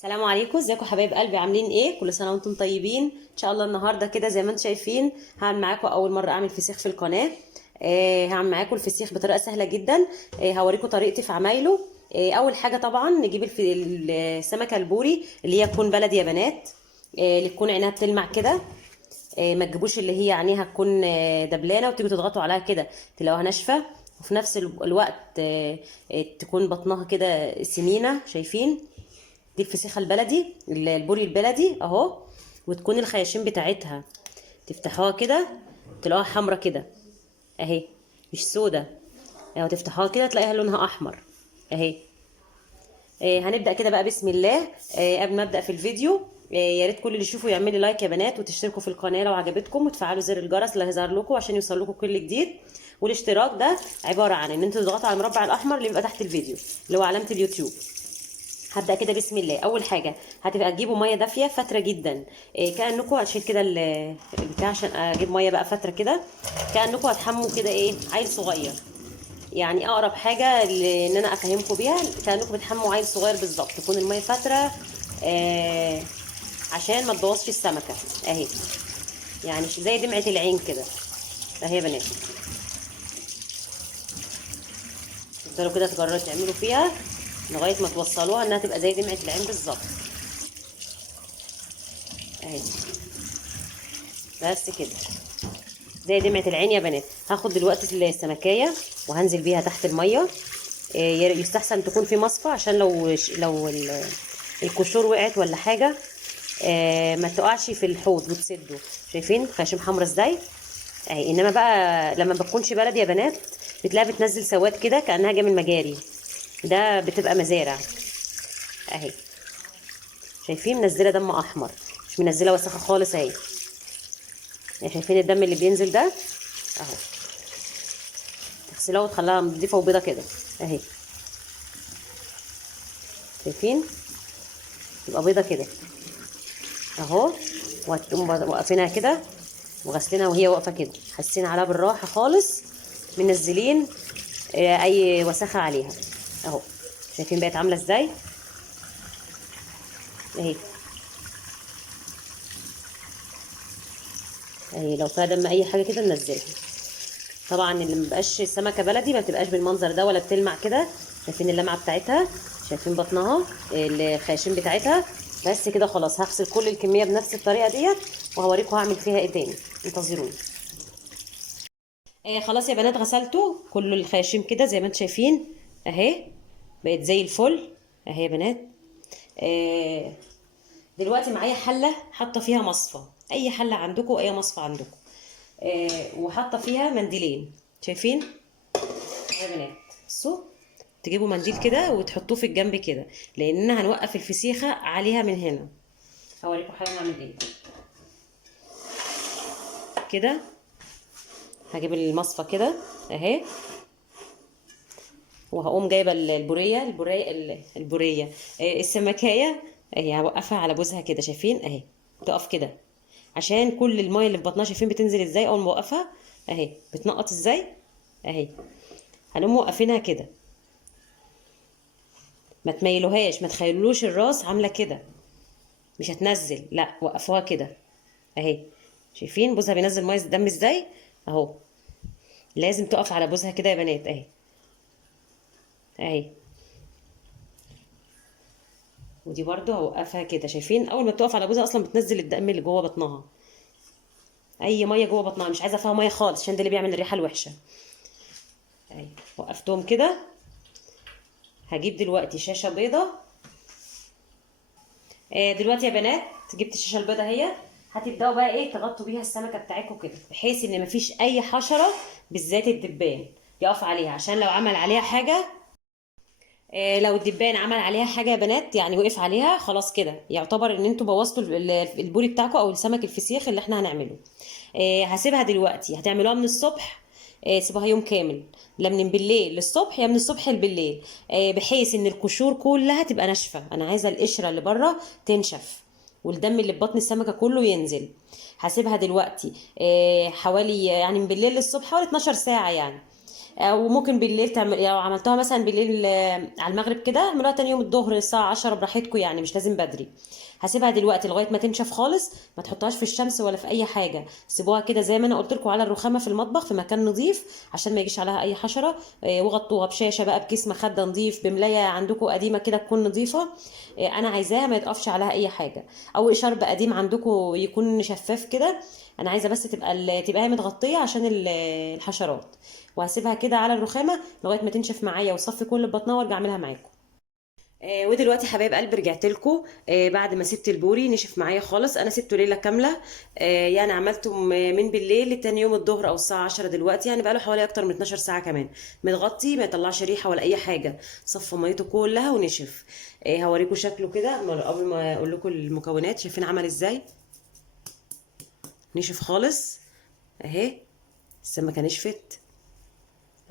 السلام عليكم، ازيكم حبايب قلبي؟ عاملين ايه؟ كل سنه وانتم طيبين. ان شاء الله النهارده كده زي ما انتم شايفين هعمل معاكم اول مره اعمل فسيخ في القناه. هعمل معاكم الفسيخ بطريقه سهله جدا. هوريكم طريقتي في عمايله. اول حاجه طبعا نجيب السمكه البوري اللي هي تكون بلدي يا بنات. اللي تكون عينها بتلمع كده. ما تجيبوش اللي هي عينيها تكون دبلانه وتيجوا تضغطوا عليها كده تلاقوها ناشفه. وفي نفس الوقت تكون بطنها كده سمينه، شايفين؟ دي الفسيخه البلدي، البوري البلدي اهو. وتكون الخياشيم بتاعتها تفتحوها كده تلاقوها حمرا كده اهي، مش سودا. اهو تفتحوها كده تلاقيها لونها احمر اهي. هنبدا كده بقى بسم الله. قبل ما ابدا في الفيديو، يا ريت كل اللي يشوفوا يعمل لي لايك يا بنات، وتشتركوا في القناه لو عجبتكم، وتفعلوا زر الجرس اللي هيظهر لكم عشان يوصل لكم كل جديد. والاشتراك ده عباره عن ان انتوا تضغطوا على المربع الاحمر اللي بيبقى تحت الفيديو اللي هو علامه اليوتيوب. هبدا كده بسم الله. اول حاجه هتبقى تجيبوا ميه دافيه فتره جدا. كانكم هشيل كده البتاع عشان اجيب ميه بقى فتره كده. كانكم هتحموا كده ايه عيل صغير. يعني اقرب حاجه ان انا افهمكم بيها كانكم بتحموا عيل صغير بالظبط. تكون الميه فتره عشان ما تبوظش السمكه اهي. يعني زي دمعه العين كده اهي يا بنات. تفضلوا كده تجربوا تعملوا فيها لغايه ما توصلوها انها تبقى زي دمعه العين بالظبط اهي. بس كده زي دمعة العين يا بنات. هاخد دلوقتي السمكية وهنزل بيها تحت المية. يستحسن تكون في مصفى عشان لو القشور وقعت ولا حاجة ما تقعش في الحوض وتسده. شايفين خشم حمرا ازاي اهي. انما بقى لما بتكونش بلد يا بنات بتلاقيها بتنزل سواد كده كأنها جايه من مجاري. ده بتبقى مزارع اهي. شايفين منزله دم احمر، مش منزله وسخه خالص اهي. شايفين الدم اللي بينزل ده اهو. تغسلها وتخليها نضيفه وبيضه كده اهي. شايفين تبقى بيضه كده اهو. وهتقوم واقفينها كده وغسلينها وهي واقفه كده، حاسين عليها بالراحه خالص، منزلين اي وسخه عليها اهو. شايفين بقت عامله ازاي اهي. اهي لو فيها دم اي حاجه كده ننزلها. طبعا اللي مبقاش سمكه بلدي ما بتبقاش بالمنظر ده ولا بتلمع كده. شايفين اللمعه بتاعتها؟ شايفين بطنها الخياشيم بتاعتها؟ بس كده خلاص. هغسل كل الكميه بنفس الطريقه ديت وهوريكم هعمل فيها ايه تاني. انتظروني. خلاص يا بنات، غسلته كل الخياشيم كده زي ما انتم شايفين اهي. بقت زي الفل اهي يا بنات. آه دلوقتي معايا حله حاطه فيها مصفى، اي حله عندكم، اي مصفى عندكم. وحاطه فيها منديلين. شايفين يا بنات؟ بصوا، تجيبوا منديل كده وتحطوه في الجنب كده لاننا هنوقف الفسيخه عليها من هنا. هوريكم حاجه نعمل ايه كده. هجيب المصفى كده اهي، وهقوم جايبه البوريه السمكيه اهي. هوقفها على بوزها كده، شايفين اهي؟ تقف كده عشان كل الميه اللي في بطنها شايفين بتنزل ازاي اول ما اوقفها اهي، بتنقط ازاي اهي. هنقوم موقفينها كده، ما تميلوهاش، ما تخيلوش الراس عامله كده مش هتنزل، لا وقفوها كده اهي. شايفين بوزها بينزل ميه دم ازاي اهو؟ لازم تقف على بوزها كده يا بنات اهي اهي. ودي برضو هوقفها كده. شايفين اول ما بتقف على بوزها اصلا بتنزل الدم اللي جوه بطنها، اي ميه جوه بطنها مش عايزه فيها ميه خالص عشان ده اللي بيعمل الريحه الوحشه اهي. وقفتهم كده. هجيب دلوقتي شاشه بيضه. دلوقتي يا بنات جبت الشاشه البيضه اهي. هتبداوا بقى ايه تغطوا بيها السمكه بتاعتكم كده بحيث ان مفيش اي حشره بالذات الدبان يقف عليها، عشان لو عمل عليها حاجه. لو الدبان عمل عليها حاجه يا بنات يعني وقف عليها خلاص كده يعتبر ان انتوا بوظتوا البوري بتاعكم او السمك الفسيخ اللي احنا هنعمله. هسيبها دلوقتي، هتعملوها من الصبح. سيبوها يوم كامل، لا من بالليل للصبح يا من الصبح لبالليل. بحيث ان القشور كلها تبقى ناشفه. انا عايزه القشره اللي بره تنشف والدم اللي في بطن السمكه كله ينزل. هسيبها دلوقتي حوالي يعني من بالليل للصبح حوالي 12 ساعه يعني. او ممكن بالليل تعمل، لو عملتوها مثلا بالليل على المغرب كده، اعملوها تاني يوم الظهر الساعه 10 براحتكم يعني، مش لازم بدري. هسيبها دلوقتي لغايه ما تنشف خالص، ما تحطهاش في الشمس ولا في اي حاجه، سيبوها كده زي ما انا قلت لكم على الرخامه في المطبخ في مكان نظيف عشان ما يجيش عليها اي حشره. وغطوها بشاشه بقى، بكيس مخده نظيف، بملايه عندكم قديمه كده تكون نظيفه. انا عايزاها ما يتقفش عليها اي حاجه، او شرب قديم عندكم يكون شفاف كده. انا عايزه بس تبقى هي متغطيه عشان الحشرات. وهسيبها كده على الرخامه لغايه ما تنشف معايا وصفي كل بطنها وارجع اعملها معاكم. ودلوقتي حبايب قلبي رجعت لكم بعد ما سبت البوري نشف معايا خالص. انا سبته ليله كامله، يعني عملته من بالليل لتاني يوم الظهر او الساعه 10 دلوقتي، يعني بقاله حوالي اكتر من 12 ساعه كمان متغطي، ما يطلعش ريحه ولا اي حاجه، صفى ميته كلها ونشف. هوريكم شكله كده قبل ما اقول لكم المكونات. شايفين عمل ازاي؟ نشف خالص اهي، السمكه نشفت.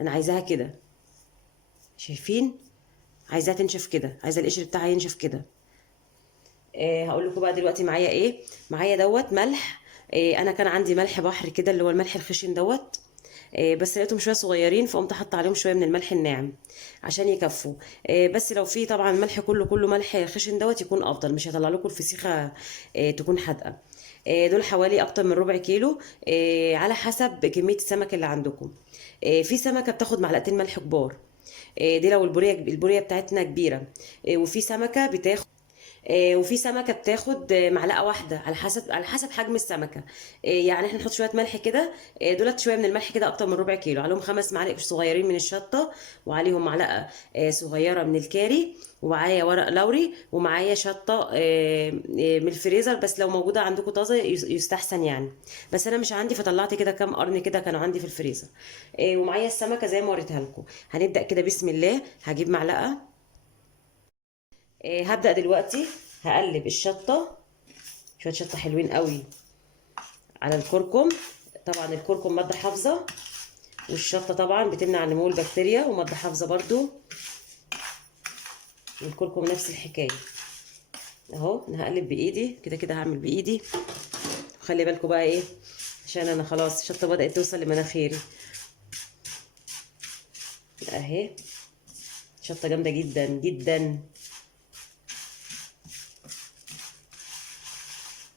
انا عايزاها كده، شايفين؟ عايزاها تنشف كده، عايزه القشر بتاعها ينشف كده. هقول لكم بقى دلوقتي معايا ايه. معايا دوت ملح. انا كان عندي ملح بحر كده اللي هو الملح الخشن دوت. بس لقيتهم شويه صغيرين فقمت حاطه عليهم شويه من الملح الناعم عشان يكفوا. بس لو في طبعا الملح كله ملح خشن دوت يكون افضل، مش هيطلع لكم الفسيخه تكون حادقه. دول حوالي اكتر من ربع كيلو، على حسب كميه السمك اللي عندكم. في سمكه بتاخد معلقتين ملح كبار، دي لو البوريه بتاعتنا كبيره. وفي سمكه بتاخد معلقه واحده، على حسب حجم السمكه. يعني احنا نحط شويه ملح كده، دولت شويه من الملح كده اكتر من ربع كيلو، عليهم 5 معالق صغيرين من الشطه، وعليهم معلقه صغيره من الكاري، ومعايا ورق لوري، ومعايا شطه من الفريزر، بس لو موجوده عندكم طازه يستحسن يعني. بس انا مش عندي فطلعت كده كام قرن كده كانوا عندي في الفريزر. ومعايا السمكه زي ما وريتها لكم. هنبدا كده بسم الله. هجيب معلقه. هبدأ دلوقتي هقلب الشطة، شوية شطة حلوين قوي على الكركم. طبعا الكركم مادة حافظة، والشطة طبعا بتمنع نمو البكتيريا ومادة حافظة برضو، والكركم نفس الحكاية. اهو انا هقلب بايدي كده كده، هعمل بايدي. خلي بالكم بقى ايه، عشان انا خلاص الشطة بدأت توصل لمناخيري اهي. شطة جامدة جدا جدا.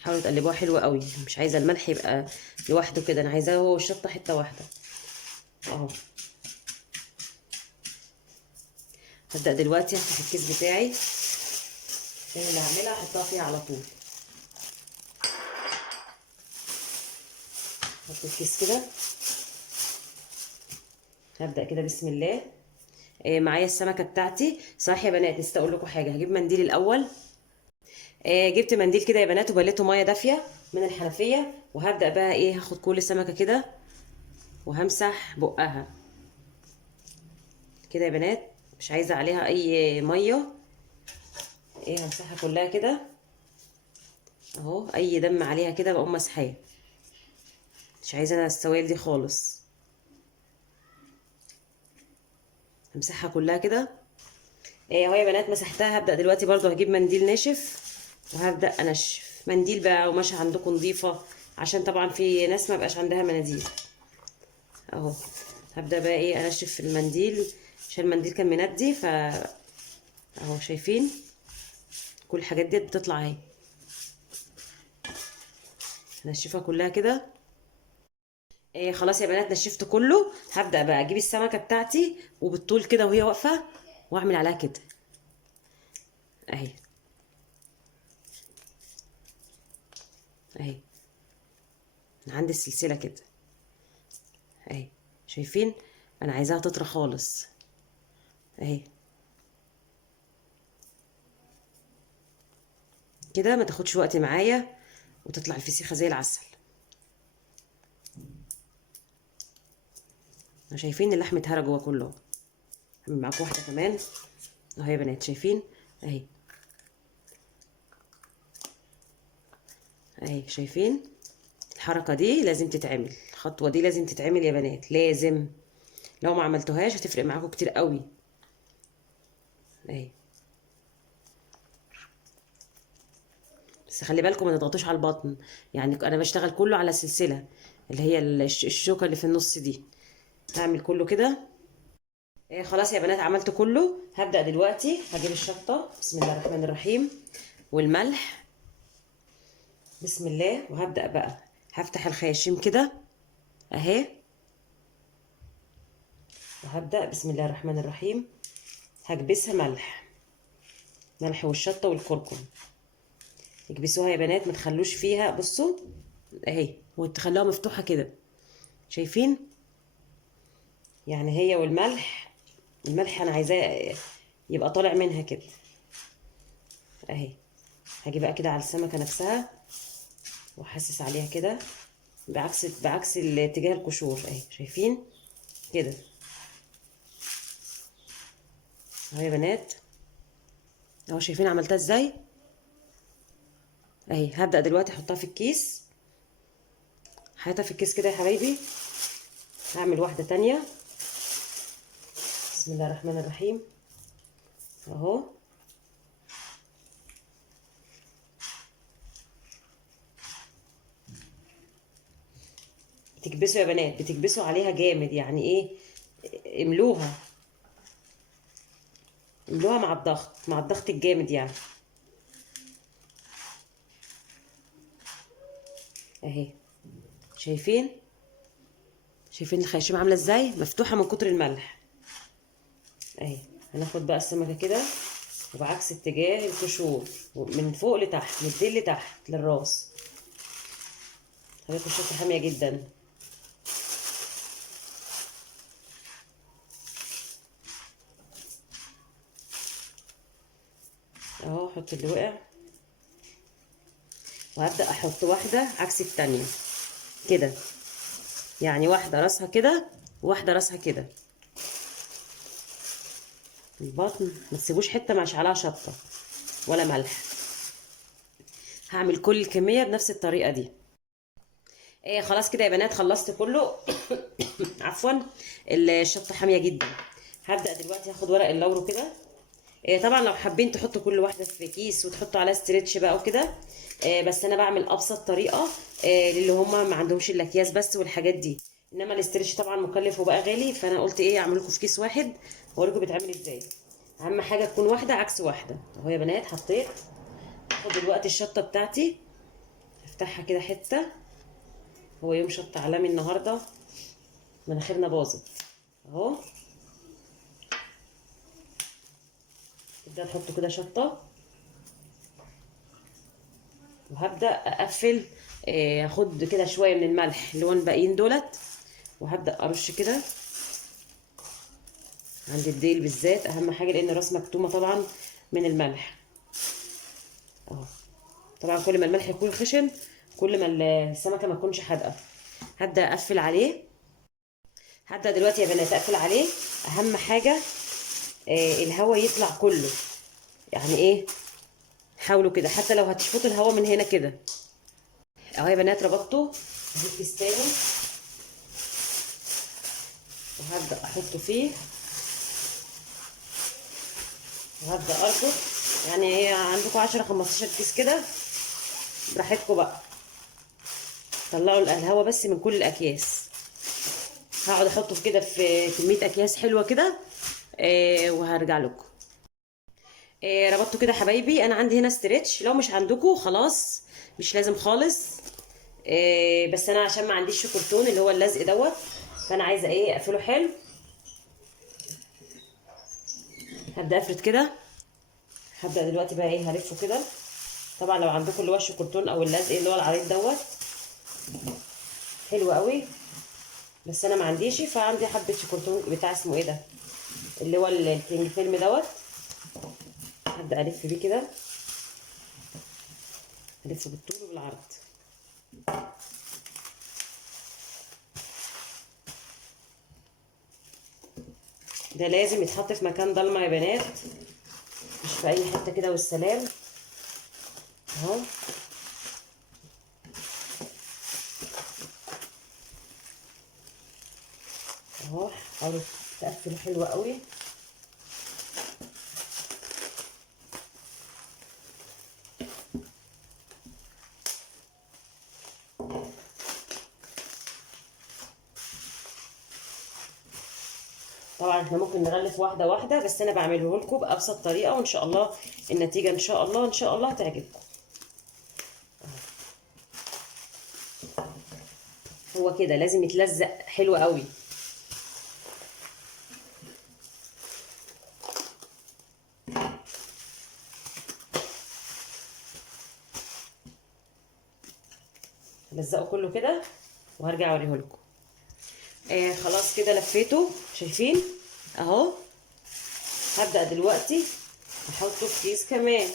حاولوا تقلبوها حلوة قوي، مش عايزة الملح يبقى لوحده كده، انا عايزاه هو الشطة حتة واحدة اهو. هبدأ دلوقتي افتح الكيس بتاعي اللي هعملها احطها فيها على طول. احط الكيس كده. هبدأ كده بسم الله. معايا السمكة بتاعتي. صح يا بنات، نسيت اقول لكم حاجة، هجيب منديل الاول. جبت منديل كده يا بنات وبليته ميه دافية من الحنفية، وهبدأ بقى ايه، هاخد كل سمكة كده وهمسح بقها كده يا بنات، مش عايزة عليها اي مية. همسحها كلها كده اهو، اي دم عليها كده بقوم مسحاه، مش عايزة انا السوائل دي خالص. همسحها كلها كده اهو يا بنات، مسحتها. هبدأ دلوقتي برضو هجيب منديل ناشف وهبدأ انشف. منديل بقى قماشة عندكم نظيفة، عشان طبعا في ناس ما بقاش عندها مناديل اهو. هبدأ بقى ايه انشف في المنديل، عشان المنديل كان مندي اهو. شايفين كل الحاجات دي بتطلع اهي، هنشفها كلها كده. خلاص يا بنات نشفت كله. هبدأ بقى اجيب السمكة بتاعتي وبالطول كده وهي واقفة، واعمل عليها كده اهي اهي، عند السلسلة كده اهي. شايفين؟ انا عايزاها تطرى خالص اهي كده، ما تاخدش وقت معايا وتطلع الفسيخة زي العسل. شايفين اللحم اتهرى جوه كله. هعمل معاكم واحدة كمان اهو يا بنات، شايفين اهي اهي. شايفين الحركة دي لازم تتعمل، الخطوة دي لازم تتعمل يا بنات، لازم. لو ما عملتوهاش هتفرق معاكم كتير قوي اهي. بس خلي بالكم ما تضغطوش على البطن، يعني انا بشتغل كله على سلسلة اللي هي الشوكة اللي في النص دي. هعمل كله كده خلاص يا بنات عملت كله. هبدأ دلوقتي هجيب الشطة، بسم الله الرحمن الرحيم، والملح بسم الله، وهبدأ بقى هفتح الخياشيم كده اهي، وهبدأ بسم الله الرحمن الرحيم هكبسها ملح، ملح والشطة والكركم. اكبسوها يا بنات، ما تخلوش فيها، بصوا اهي، وتخلوها مفتوحة كده، شايفين؟ يعني هي والملح، الملح انا عايزاه يبقى طالع منها كده اهي. هاجي بقى كده على السمكة نفسها واحسس عليها كده بعكس اتجاه القشور اهي، شايفين كده اهو يا بنات، اهو شايفين عملتها ازاي اهي. هبدأ دلوقتي احطها في الكيس، حاطها في الكيس كده يا حبايبي. هعمل واحدة تانية بسم الله الرحمن الرحيم اهو. بتكبسوا يا بنات، بتكبسوا عليها جامد، يعني ايه، املوها، املوها مع الضغط، مع الضغط الجامد يعني اهي. شايفين؟ شايفين الخياشيم عامله ازاي مفتوحه من كتر الملح اهي. هناخد بقى السمكه كده وبعكس اتجاه القشور، من فوق لتحت، من الديل لتحت للراس. هتبقى الشطه حاميه جدا اهو. احط اللي وقع، وهبدا احط واحده عكس التانيه كده، يعني واحده راسها كده وواحده راسها كده. البطن ما تسيبوش حته مش عليها شطه ولا ملح. هعمل كل الكميه بنفس الطريقه دي. إيه خلاص كده يا بنات خلصت كله. عفوا، الشطه حاميه جدا. هبدا دلوقتي هاخد ورق اللورو كده. إيه طبعا لو حابين تحطوا كل واحده في كيس وتحطوا عليها ستريتش بقى وكده، إيه بس انا بعمل ابسط طريقه إيه للي هم ما عندهمش الا اكياس بس والحاجات دي. انما الاستريتش طبعا مكلف وبقى غالي، فانا قلت ايه اعمل لكم في كيس واحد واوريكم بيتعمل ازاي. اهم حاجه تكون واحده عكس واحده اهو يا بنات. حطيت، هاخد دلوقتي الشطه بتاعتي افتحها كده حته. هو يوم شطه عالمي النهارده، مناخيرنا باظت اهو. ابدا تحطوا كده شطه، وهبدا اقفل. هاخد كده شويه من الملح اللي هو الباقيين دولت، وهبدا ارش كده عند الديل بالذات، اهم حاجه لان الراس مكتومه طبعا من الملح اهو. طبعا كل ما الملح يكون خشن كل ما السمكه ما تكونش حادقه. هبدا اقفل عليه. هبدا دلوقتي يا بنات اقفل عليه. اهم حاجه الهواء يطلع كله، يعني ايه، حاولوا كده حتى لو هتشفطوا الهواء من هنا كده اهو يا بنات. ربطته اهو الكيس تاني، وهبدا احطه فيه وهبدا اربط. يعني هي عندكم 10 15 كيس كده براحتكم بقى، طلعوا الهواء بس من كل الاكياس. هقعد احطه في كده في كميه اكياس حلوه كده وهرجع لكم. ربطته كده حبايبي. انا عندي هنا ستريتش، لو مش عندكم خلاص مش لازم خالص. بس انا عشان ما عنديش شوكرتون اللي هو اللزق دوت، فانا عايزه ايه اقفله حلو. هبدا افرد كده. هبدا دلوقتي بقى ايه هلفه كده. طبعا لو عندكم اللي هو الشوكرتون او اللزق اللي هو العريض دوت حلو قوي، بس انا ما عنديش، فعندي حبه شوكرتون بتاع اسمه ايه ده اللي هو الكلينج فيلم دوت. هبدا الف بيه كده، الف بالطول وبالعرض. ده لازم يتحط في مكان ضلمه يا بنات، مش في اي حته كده والسلام اهو. اهو حاولوا تقفلوا حلوه قوي. طبعا احنا ممكن نغلف واحده واحده، بس انا بعمله لكم بابسط طريقه، وان شاء الله النتيجه ان شاء الله ان شاء الله هتعجبكم. هو كده لازم يتلزق حلو قوي. هلزقه كله كده وهرجع اوريه لكم. خلاص كده لفيته، شايفين اهو. هبدأ دلوقتي احطه في كيس كمان.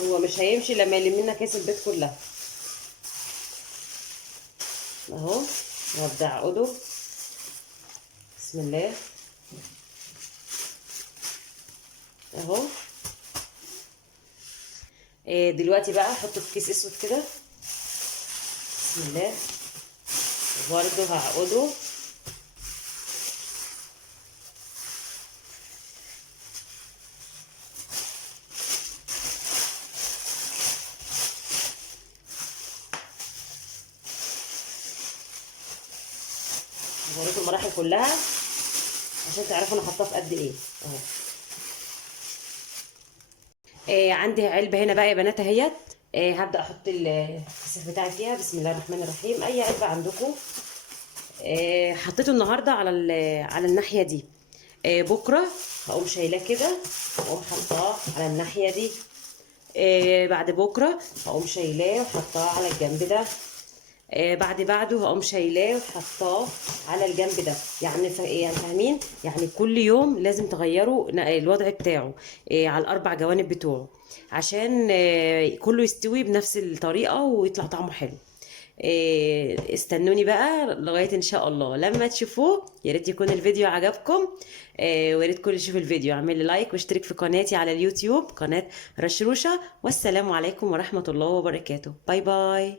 هو مش هيمشي لما يلم لنا كيس البيت كلها اهو. وابدأ اعقده. بسم الله اهو. دلوقتي بقى احطه في كيس اسود كده. بسم الله. وبرده هعقده. هوريكم المراحل كلها عشان تعرفوا انا حاطاه في قد ايه اهو. عندي علبه هنا بقى يا بنات اهيت. هبدا احط الفسيخ بتاعي فيها. بسم الله الرحمن الرحيم. اي علبه عندكم. حطيته النهارده على الناحيه دي. بكره هقوم شايلاه كده واقوم حطاه على الناحيه دي. بعد بكره هقوم شايلاه وحطاه على الجنب ده. بعده هقوم شايلاه وحطاه على الجنب ده. يعني فاهمين؟ يعني كل يوم لازم تغيروا الوضع بتاعه على الاربع جوانب بتوعه، عشان كله يستوي بنفس الطريقه ويطلع طعمه حلو. استنوني بقى لغايه ان شاء الله لما تشوفوه. يا ريت يكون الفيديو عجبكم، ويا ريت كل يشوف الفيديو يعمل لي لايك واشترك في قناتي على اليوتيوب، قناه رشروشه. والسلام عليكم ورحمه الله وبركاته. باي باي.